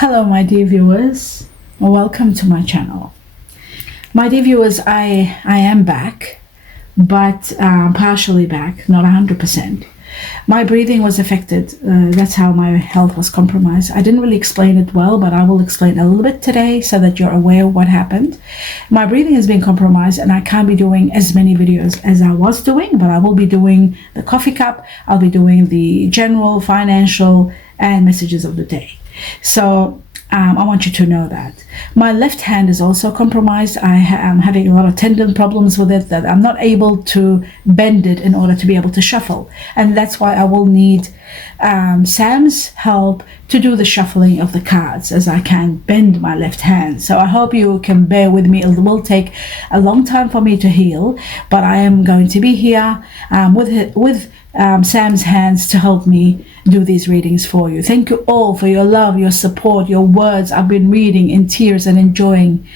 Hello my dear viewers, welcome to my channel. My dear viewers, I am back, but partially back, not 100%. My breathing was affected, that's how my health was compromised. I didn't really explain it well, but I will explain a little bit today so that you're aware of what happened. My breathing has been compromised and I can't be doing as many videos as I was doing, but I will be doing the coffee cup, I'll be doing the general, financial, and messages of the day. So I want you to know that. My left hand is also compromised. I am having a lot of tendon problems with it, that I'm not able to bend it in order to be able to shuffle. And that's why I will need Sam's help to do the shuffling of the cards, as I can't bend my left hand. So I hope you can bear with me. It will take a long time for me to heal, but I am going to be here with Sam's hands to help me do these readings for you. Thank you all for your love, your support, your words. I've been reading in tears and enjoying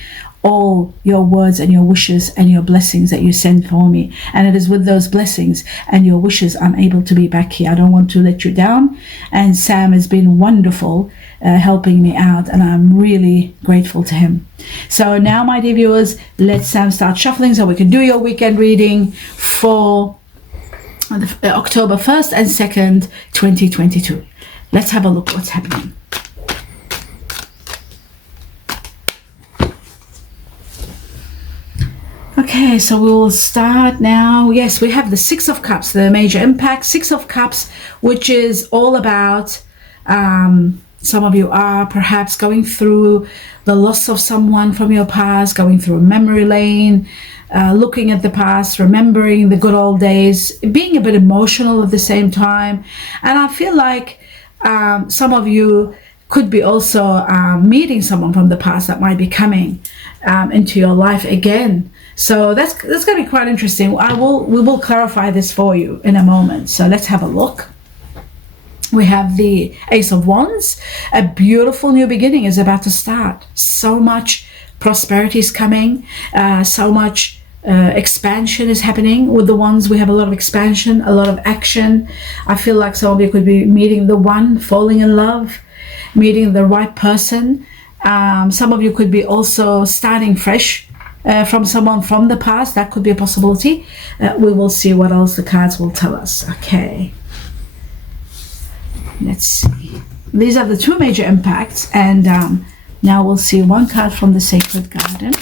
all your words and your wishes and your blessings that you send for me. And it is with those blessings and your wishes I'm able to be back here. I don't want to let you down. And Sam has been wonderful helping me out, and I'm really grateful to him. So now, my dear viewers, let Sam start shuffling so we can do your weekend reading for October 1st and 2nd, 2022. Let's have a look what's happening. Okay, so we will start now. Yes, we have the Six of Cups, the major impact. Six of Cups, which is all about some of you are perhaps going through the loss of someone from your past, going through a memory lane, looking at the past, remembering the good old days, being a bit emotional at the same time. And I feel like some of you could be also meeting someone from the past that might be coming into your life again. So that's going to be quite interesting. We will clarify this for you in a moment. So let's have a look. We have the Ace of Wands. A beautiful new beginning is about to start. So much prosperity is coming. So much expansion is happening with the Wands. We have a lot of expansion, a lot of action. I feel like some of you could be meeting the one, falling in love, meeting the right person. Some of you could be also starting fresh from someone from the past. That could be a possibility. We will see what else the cards will tell us. Okay. Let's see. These are the two major impacts, and now we'll see one card from the Sacred Garden.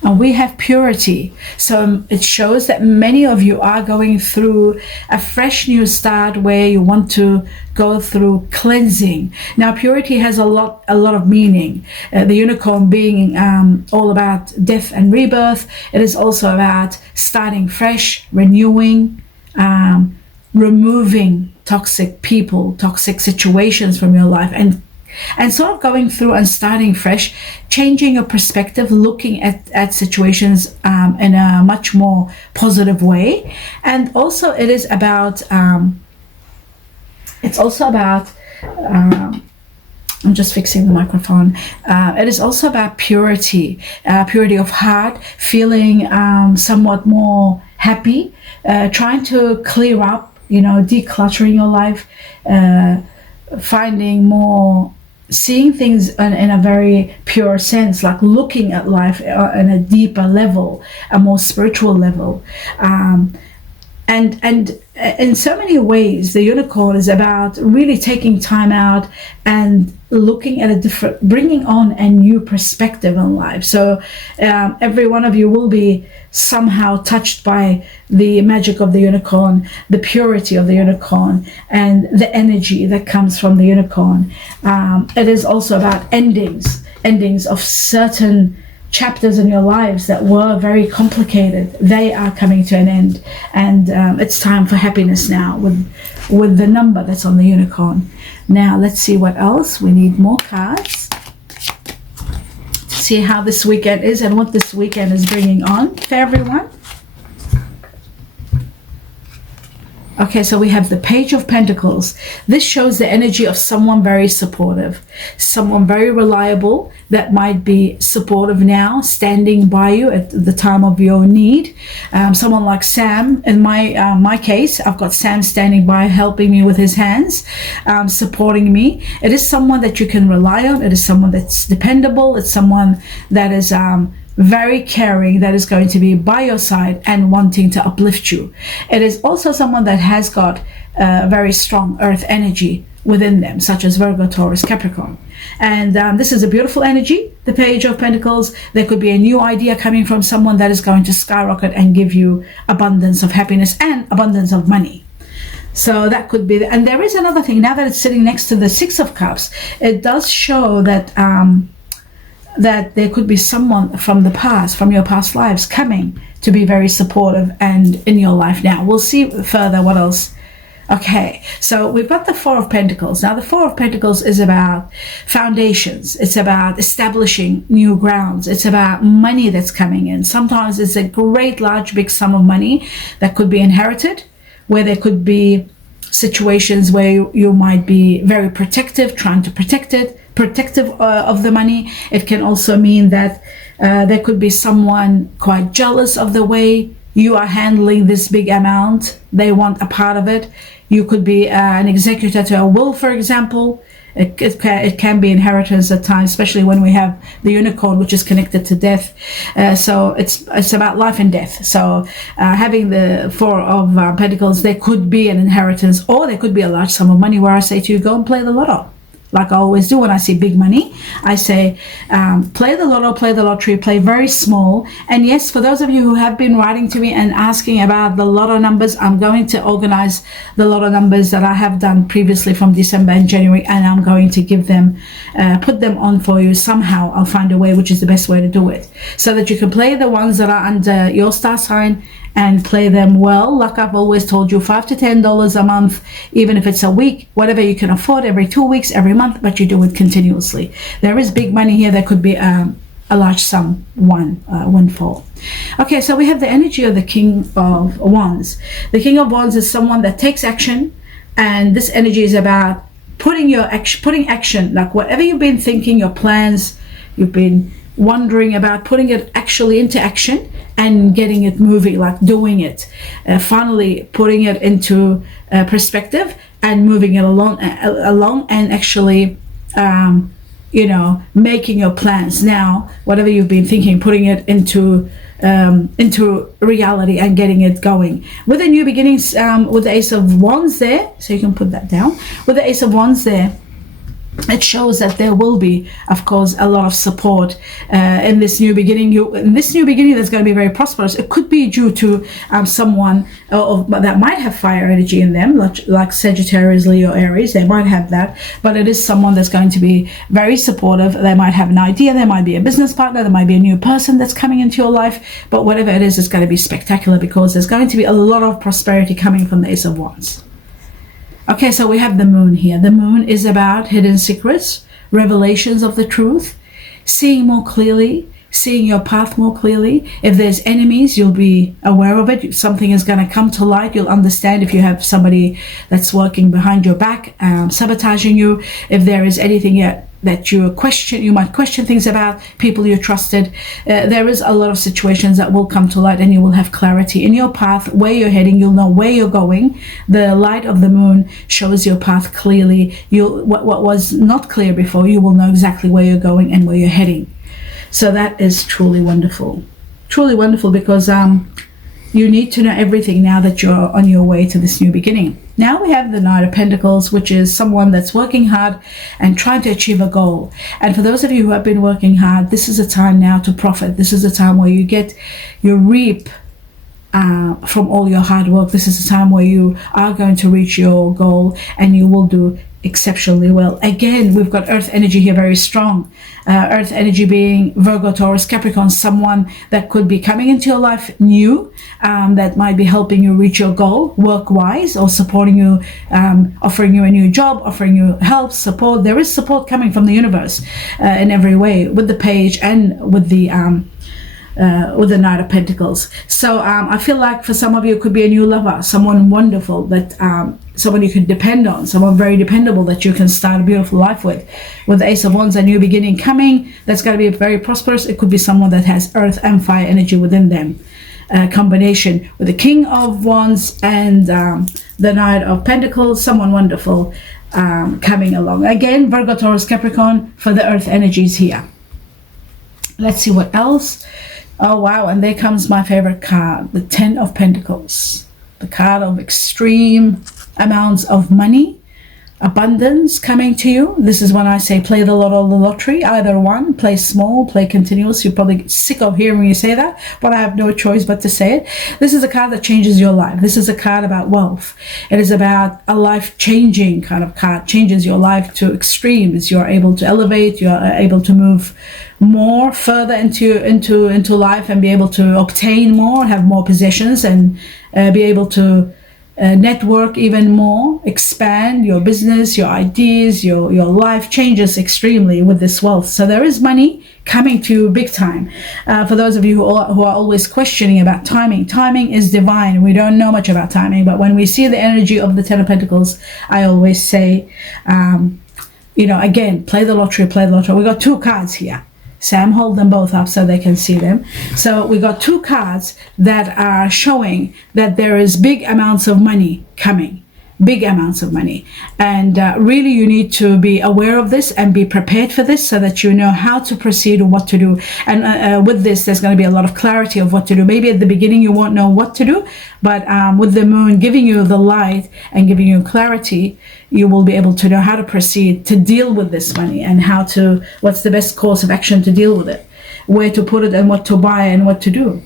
And we have purity. So it shows that many of you are going through a fresh new start where you want to go through cleansing. Now, purity has a lot of meaning. The unicorn being all about death and rebirth. It is also about starting fresh, renewing, removing toxic people, toxic situations from your life, and sort of going through and starting fresh, changing your perspective, looking at situations in a much more positive way. And also it is about I'm just fixing the microphone. It is also about purity, purity of heart, feeling somewhat more happy, trying to clear up, decluttering your life, finding more, seeing things in a very pure sense, like looking at life on a deeper level, a more spiritual level. And in so many ways, the unicorn is about really taking time out and looking at bringing on a new perspective in life. So every one of you will be somehow touched by the magic of the unicorn, the purity of the unicorn, and the energy that comes from the unicorn. It is also about endings of certain chapters in your lives that were very complicated. They are coming to an end, and it's time for happiness now with the number that's on the unicorn. Now let's see what else. We need more cards to see how this weekend is and what this weekend is bringing on for everyone. Okay, so we have the Page of Pentacles. This shows the energy of someone very supportive, someone very reliable that might be supportive now, standing by you at the time of your need. Someone like Sam. In my case, I've got Sam standing by, helping me with his hands, supporting me. It is someone that you can rely on. It is someone that's dependable. It's someone that is very caring, that is going to be by your side and wanting to uplift you. It is also someone that has got very strong earth energy within them, such as Virgo, Taurus, Capricorn. And this is a beautiful energy, the Page of Pentacles. There could be a new idea coming from someone that is going to skyrocket and give you abundance of happiness and abundance of money. So that could be, and there is another thing, now that it's sitting next to the Six of Cups, it does show that that there could be someone from the past, from your past lives, coming to be very supportive and in your life now. We'll see further what else. Okay, so we've got the Four of Pentacles. Now the Four of Pentacles is about foundations. It's about establishing new grounds. It's about money that's coming in. Sometimes it's a great, large, big sum of money that could be inherited, where there could be situations where you might be very protective, trying to protective of the money. It can also mean that there could be someone quite jealous of the way you are handling this big amount. They want a part of it. You could be an executor to a will, for example. It can be inheritance at times, especially when we have the unicorn, which is connected to death. So it's about life and death. So having the Four of Pentacles, there could be an inheritance, or there could be a large sum of money where I say to you, go and play the lotto. Like I always do when I see big money, I say, play the lotto, play the lottery, play very small. And yes, for those of you who have been writing to me and asking about the lotto numbers, I'm going to organize the lotto numbers that I have done previously from December and January, and I'm going to give them, put them on for you somehow. I'll find a way, which is the best way to do it, so that you can play the ones that are under your star sign and play them well. Like I've always told you, $5 to $10 a month, even if it's a week, whatever you can afford, every 2 weeks, every month, but you do it continuously. There is big money here. There could be a large sum, windfall. Okay, so we have the energy of the King of Wands. The King of Wands is someone that takes action, and this energy is about putting action, like whatever you've been thinking, your plans, you've been wondering about, putting it actually into action and getting it moving, like doing it, finally putting it into perspective and moving it along and actually making your plans now, whatever you've been thinking, putting it into reality and getting it going. With the new beginnings, with the Ace of Wands there, so you can put that down, with the Ace of Wands there, it shows that there will be, of course, a lot of support in this new beginning. In this new beginning, that's going to be very prosperous. It could be due to someone that might have fire energy in them, like Sagittarius, Leo, Aries. They might have that, but it is someone that's going to be very supportive. They might have an idea. There might be a business partner. There might be a new person that's coming into your life. But whatever it is, it's going to be spectacular, because there's going to be a lot of prosperity coming from the Ace of Wands. Okay, so we have the Moon here. The Moon is about hidden secrets, revelations of the truth, seeing more clearly, seeing your path more clearly. If there's enemies, you'll be aware of it. Something is going to come to light. You'll understand if you have somebody that's working behind your back, sabotaging you. If there is anything that you might question things about, people you trusted. There is a lot of situations that will come to light, and you will have clarity in your path, where you're heading. You'll know where you're going. The light of the Moon shows your path clearly. What was not clear before, you will know exactly where you're going and where you're heading. So that is truly wonderful. Truly wonderful, because you need to know everything now that you're on your way to this new beginning. Now we have the Knight of Pentacles, which is someone that's working hard and trying to achieve a goal. And for those of you who have been working hard, this is a time now to profit. This is a time where you reap from all your hard work. This is a time where you are going to reach your goal, and you will do exceptionally well. Again, we've got earth energy here very strong. Earth energy being Virgo, Taurus, Capricorn, someone that could be coming into your life new, that might be helping you reach your goal work-wise, or supporting you, offering you a new job, offering you help, support. There is support coming from the universe in every way, with the Page and with the with the Knight of Pentacles. So I feel like for some of you, it could be a new lover, someone wonderful that someone you can depend on, someone very dependable that you can start a beautiful life with. With the Ace of Wands, a new beginning coming, that's going to be very prosperous. It could be someone that has earth and fire energy within them. Combination with the King of Wands and the Knight of Pentacles, someone wonderful coming along. Again, Virgo, Taurus, Capricorn for the earth energies here. Let's see what else. Oh wow, and there comes my favorite card, the Ten of Pentacles, the card of extreme amounts of money, abundance coming to you. This is when I say play the lotto or the lottery, either one. Play small, play continuous. You're probably sick of hearing me say that, but I have no choice but to say it. This is a card that changes your life. This is a card about wealth. It is about a life-changing kind of card. Changes your life to extremes. You're able to elevate. You're able to move more further into life and be able to obtain more, have more possessions, and be able to network even more, expand your business, your ideas, your life changes extremely with this wealth. So there is money coming to you big time. For those of you who are always questioning about timing, timing is divine. We don't know much about timing, but when we see the energy of the Ten of Pentacles, I always say, again, play the lottery, play the lottery. We got two cards here. Sam, hold them both up so they can see them. So we got two cards that are showing that there is big amounts of money coming, big amounts of money. And really you need to be aware of this and be prepared for this so that you know how to proceed and what to do. And with this, there's going to be a lot of clarity of what to do. Maybe at the beginning you won't know what to do, but with the moon giving you the light and giving you clarity, you will be able to know how to proceed to deal with this money and what's the best course of action to deal with it, where to put it and what to buy and what to do.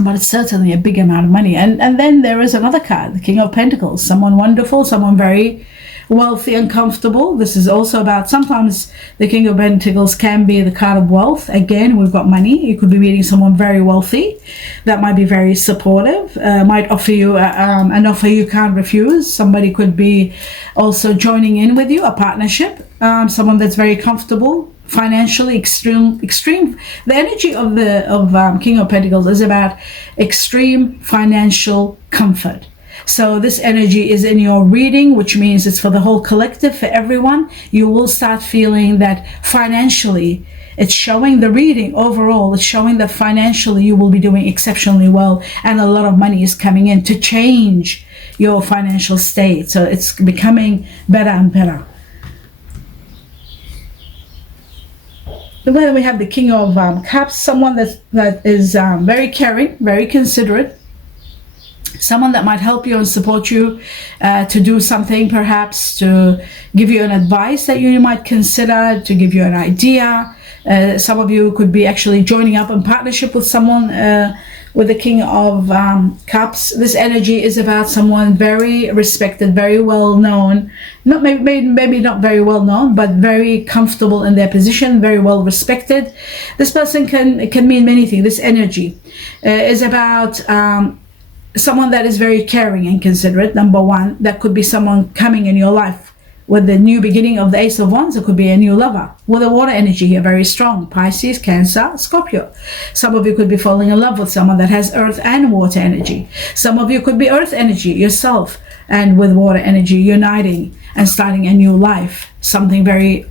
But it's certainly a big amount of money. And then there is another card, the King of Pentacles, someone wonderful, someone very wealthy and comfortable. This is also about, sometimes the King of Pentacles can be the card of wealth. Again, we've got money. You could be meeting someone very wealthy that might be very supportive, might offer you an offer you can't refuse. Somebody could be also joining in with you, a partnership, someone that's very comfortable financially, extreme. The energy of the King of Pentacles is about extreme financial comfort. So this energy is in your reading, which means it's for the whole collective, for everyone. You will start feeling that financially, it's showing the reading overall, it's showing that financially you will be doing exceptionally well, and a lot of money is coming in to change your financial state. So it's becoming better and better. Then we have the King of Cups, someone that is very caring, very considerate, someone that might help you and support you to do something, perhaps to give you an advice that you might consider, to give you an idea. Some of you could be actually joining up in partnership with someone with the King of Cups. This energy is about someone very respected, very well known, maybe not very well known, but very comfortable in their position, very well respected. This person can mean many things. This energy is about someone that is very caring and considerate. Number one, that could be someone coming in your life with the new beginning of the Ace of Wands. It could be a new lover with a water energy here, very strong. Pisces, Cancer, Scorpio. Some of you could be falling in love with someone that has earth and water energy. Some of you could be earth energy yourself and with water energy uniting and starting a new life. Something very,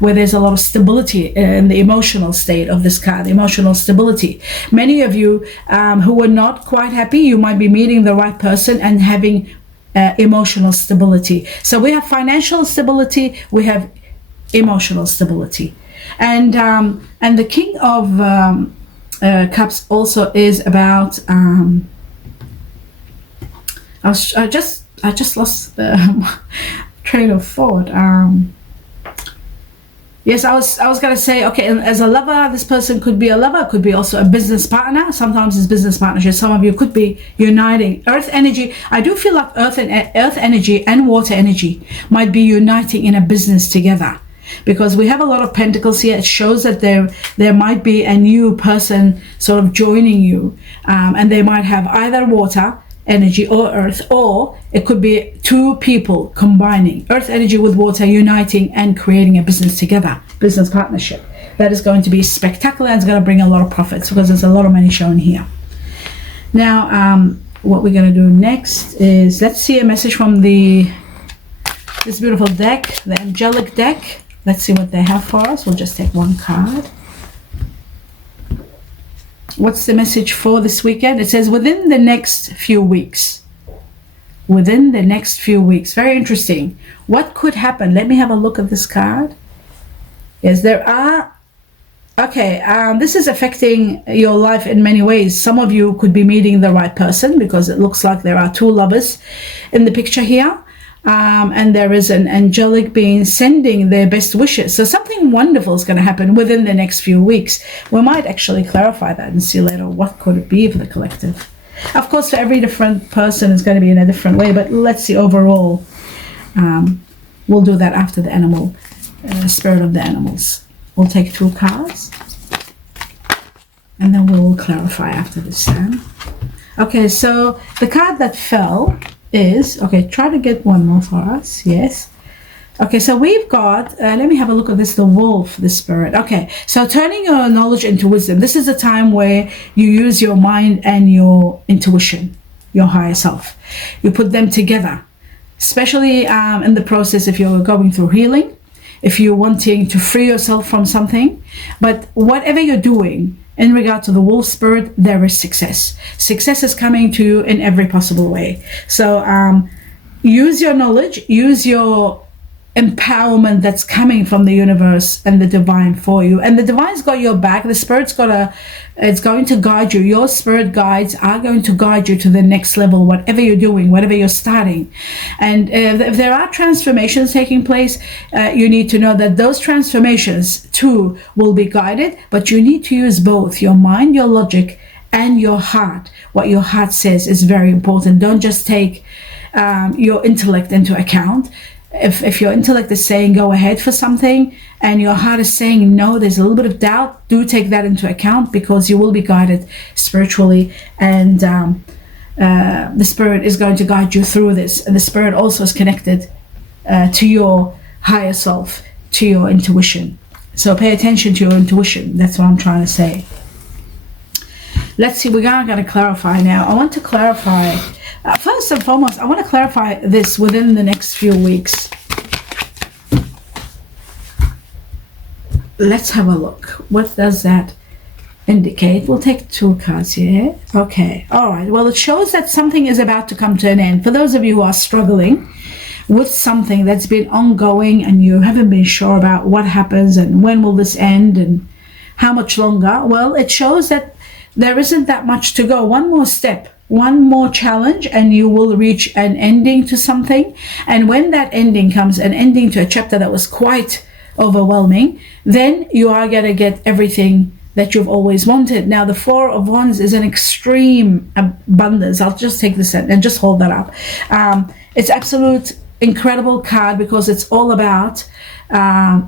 where there's a lot of stability in the emotional state of this card, emotional stability. Many of you who were not quite happy, you might be meeting the right person and having emotional stability. So we have financial stability, we have emotional stability. And the King of Cups also is about, I just lost the train of thought. Yes, I was gonna say, okay, as a lover, this person could be a lover, could be also a business partner. Sometimes it's business partnership. Some of you could be uniting. Earth energy, I do feel like earth energy and water energy might be uniting in a business together, because we have a lot of pentacles here. It shows that there might be a new person sort of joining you, and they might have either water energy or earth, or it could be two people combining earth energy with water, uniting and creating a business together, business partnership. that is going to be spectacular and it's going to bring a lot of profits because there's a lot of money shown here. Now, what we're going to do next is, let's see a message from this beautiful deck, the angelic deck. Let's see what they have for us. We'll just take one card. What's the message for this weekend? It says within the next few weeks. Within the next few weeks. Very interesting. What could happen? Let me have a look at this card. Yes, there are. Okay, this is affecting your life in many ways. Some of you could be meeting the right person because it looks like there are two lovers in the picture here. And there is an angelic being sending their best wishes. So something wonderful is going to happen within the next few weeks. We might actually clarify that and see later what could it be for the collective. Of course, for every different person, it's going to be in a different way. But let's see overall. We'll do that after the animal, spirit of the animals. We'll take 2 cards. And then we'll clarify after this time. Okay, so the card that fell is, okay, try to get one more for us. Yes. Okay, so we've got, let me have a look at this, the wolf, the spirit. Okay, so turning your knowledge into wisdom. This is a time where you use your mind and your intuition, your higher self. You put them together, especially in the process if you're going through healing, if you're wanting to free yourself from something. But whatever you're doing, in regard to the wolf spirit, there is success. Success is coming to you in every possible way. So use your knowledge, use your empowerment that's coming from the universe and the divine for you. And the divine's got your back. The spirit's it's going to guide you. Your spirit guides are going to guide you to the next level, whatever you're doing, whatever you're starting. And if there are transformations taking place, you need to know that those transformations too will be guided, but you need to use both your mind, your logic, and your heart. What your heart says is very important. Don't just take your intellect into account. If your intellect is saying go ahead for something and your heart is saying no, there's a little bit of doubt, do take that into account because you will be guided spiritually, and the spirit is going to guide you through this. And the spirit also is connected to your higher self, to your intuition. So pay attention to your intuition. That's what I'm trying to say. Let's see, we're going to clarify now. I want to clarify, first and foremost, I want to clarify this within the next few weeks. Let's have a look. What does that indicate? We'll take 2 cards here. Okay, all right. Well, it shows that something is about to come to an end. For those of you who are struggling with something that's been ongoing and you haven't been sure about what happens and when will this end and how much longer, well, it shows that there isn't that much to go. One more step, one more challenge, and you will reach an ending to something. And when that ending comes, an ending to a chapter that was quite overwhelming, then you are going to get everything that you've always wanted. Now, the 4 of Wands is an extreme abundance. I'll just take this and just hold that up. It's absolute incredible card because it's all about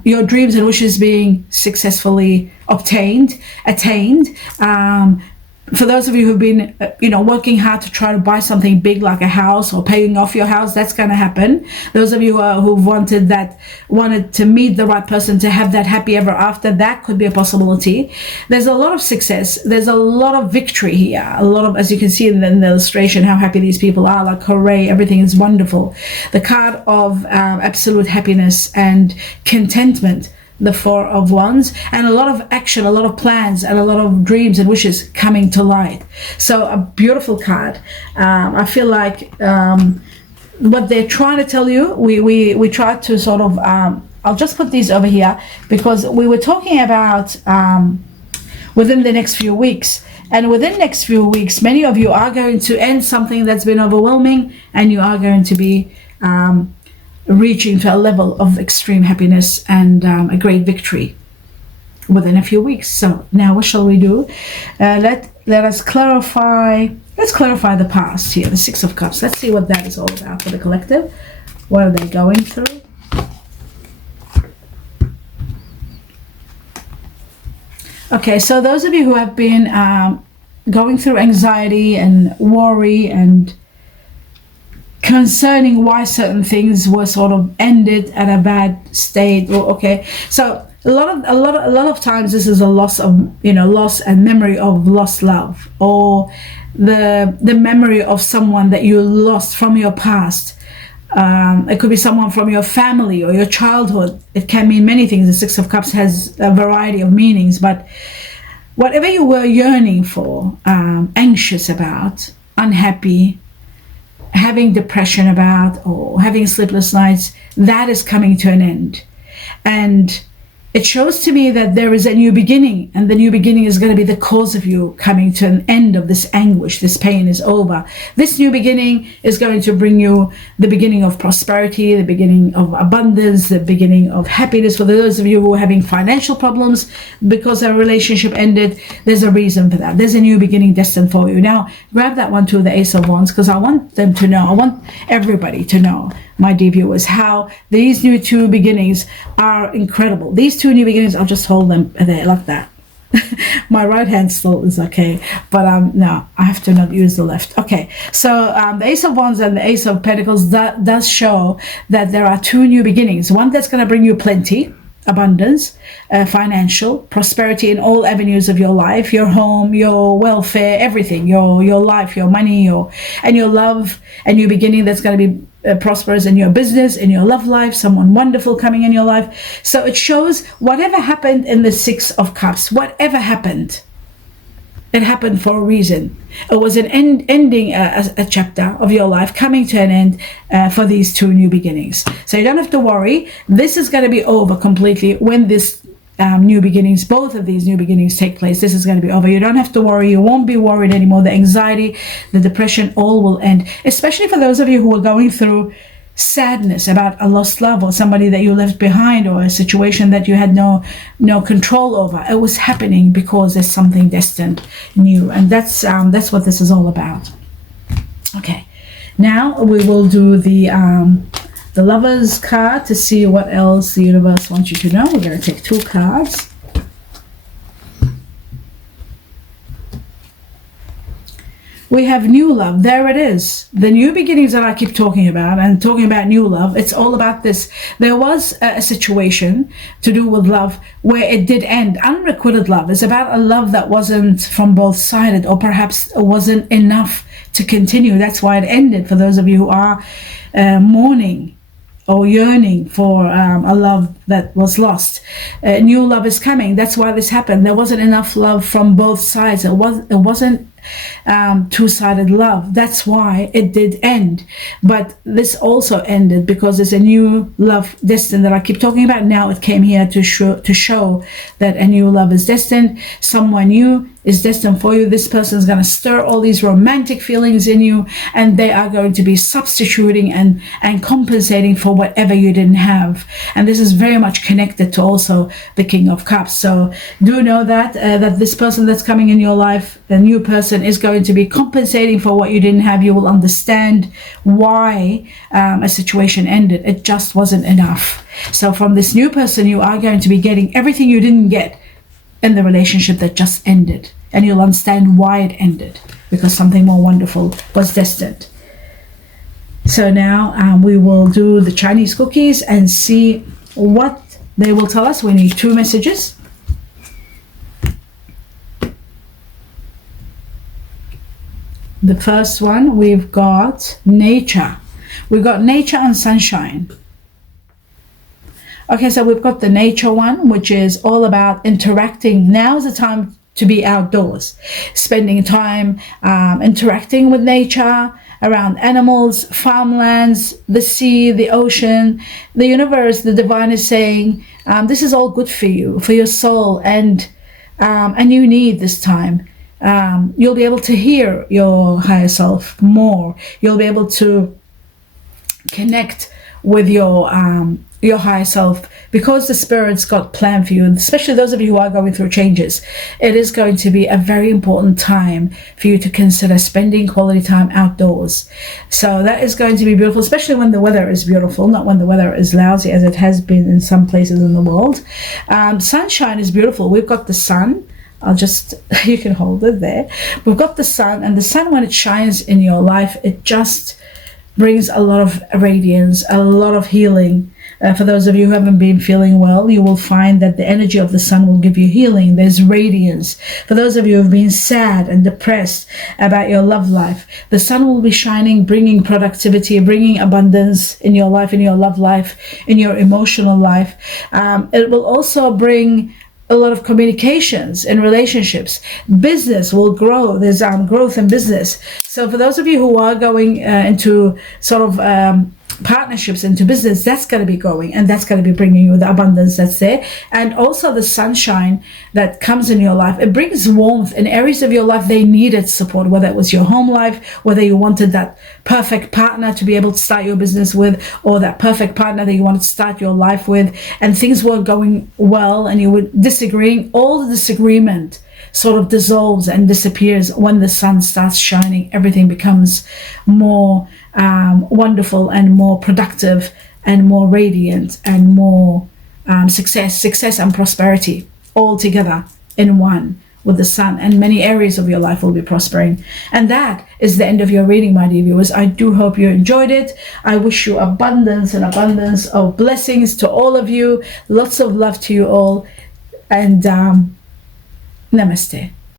your dreams and wishes being successfully attained. For those of you who've been working hard to try to buy something big like a house or paying off your house, that's going to happen. Those of you who've wanted to meet the right person, to have that happy ever after, that could be a possibility. There's a lot of success. There's a lot of victory here. A lot of, as you can see in the illustration, how happy these people are, like hooray, everything is wonderful. The card of absolute happiness and contentment, the 4 of Wands, and a lot of action, a lot of plans, and a lot of dreams and wishes coming to light. So a beautiful card. I feel like what they're trying to tell you, we try to sort of, I'll just put these over here because we were talking about within the next few weeks. And within the next few weeks, many of you are going to end something that's been overwhelming, and you are going to be reaching to a level of extreme happiness and a great victory within a few weeks. So now what shall we do? Let us clarify. Let's clarify the past here, the 6 of Cups. Let's see what that is all about for the collective. What are they going through? Okay, so those of you who have been going through anxiety and worry and concerning why certain things were sort of ended at a bad state, okay, so a lot of times this is a loss of, loss and memory of lost love, or the memory of someone that you lost from your past. It could be someone from your family or your childhood. It can mean many things. The Six of Cups has a variety of meanings, but whatever you were yearning for, anxious about, unhappy, having depression about, or having sleepless nights, that is coming to an end. And it shows to me that there is a new beginning, and the new beginning is going to be the cause of you coming to an end of this anguish. This pain is over. This new beginning is going to bring you the beginning of prosperity, the beginning of abundance, the beginning of happiness. For those of you who are having financial problems because a relationship ended, there's a reason for that. There's a new beginning destined for you. Now, grab that one too, the Ace of Wands, because I want them to know, I want everybody to know, my dear viewers, how these new two beginnings are incredible. These two new beginnings, I'll just hold them there like that. My right hand still is okay, but no, I have to not use the left. Okay, so the Ace of Wands and the Ace of Pentacles, that does show that there are two new beginnings. One that's going to bring you plenty, abundance, financial prosperity in all avenues of your life, your home, your welfare, everything, your life, your money, and your love. A new beginning that's going to be prosperous in your business, in your love life, someone wonderful coming in your life. So it shows whatever happened in the Six of Cups, whatever happened, it happened for a reason. It was an ending, a chapter of your life coming to an end for these two new beginnings. So you don't have to worry. This is going to be over completely when this new beginnings, both of these new beginnings take place. This is going to be over. You don't have to worry. You won't be worried anymore. The anxiety, the depression, all will end, especially for those of you who are going through sadness about a lost love, or somebody that you left behind, or a situation that you had no control over. It was happening because there's something destined new, and that's what this is all about. Okay, now we will do the Lovers card to see what else the universe wants you to know. We're going to take two cards. We have new love. There it is. The new beginnings that I keep talking about, and talking about new love, it's all about this. There was a situation to do with love where it did end. Unrequited love is about a love that wasn't from both sides, or perhaps it wasn't enough to continue. That's why it ended. For those of you who are mourning or yearning for a love that was lost, new love is coming. That's why this happened. There wasn't enough love from both sides. It wasn't two-sided love. That's why it did end. But this also ended because there's a new love destined that I keep talking about. Now it came here to show that a new love is destined. Someone new is destined for you. This person is going to stir all these romantic feelings in you, and they are going to be substituting and compensating for whatever you didn't have. And this is very much connected to also the King of Cups. So do know that this person that's coming in your life, the new person, is going to be compensating for what you didn't have. You will understand why a situation ended. It just wasn't enough. So from this new person, you are going to be getting everything you didn't get in the relationship that just ended, and you'll understand why it ended, because something more wonderful was destined. So now we will do the Chinese cookies and see what they will tell us. We need two messages. The first one, we've got nature. We've got nature and sunshine. Okay, so we've got the nature one, which is all about interacting. Now is the time to be outdoors, spending time interacting with nature, around animals, farmlands, the sea, the ocean, the universe. The divine is saying, this is all good for you, for your soul, and you need this time. You'll be able to hear your higher self more. You'll be able to connect with your higher self, because the spirit's got plan for you, and especially those of you who are going through changes. It is going to be a very important time for you to consider spending quality time outdoors. So that is going to be beautiful, especially when the weather is beautiful, not when the weather is lousy as it has been in some places in the world. Sunshine is beautiful. We've got the sun. You can hold it there. We've got the sun, and the sun, when it shines in your life, it just brings a lot of radiance, a lot of healing, For those of you who haven't been feeling well, you will find that the energy of the sun will give you healing. There's radiance. For those of you who have been sad and depressed about your love life, the sun will be shining, bringing productivity, bringing abundance in your life, in your love life, in your emotional life. It will also bring a lot of communications and relationships. Business will grow. There's growth in business. So for those of you who are going into sort of partnerships into business, that's going to be going, and that's going to be bringing you the abundance that's there. And also the sunshine that comes in your life, it brings warmth. In areas of your life, they needed support, whether it was your home life, whether you wanted that perfect partner to be able to start your business with, or that perfect partner that you wanted to start your life with, and things weren't going well and you were disagreeing. All the disagreement sort of dissolves and disappears when the sun starts shining. Everything becomes more wonderful and more productive and more radiant and more success and prosperity all together in one with the sun, and many areas of your life will be prospering. And that is the end of your reading, my dear viewers. I do hope you enjoyed it. I wish you abundance and abundance of blessings to all of you. Lots of love to you all, and namaste.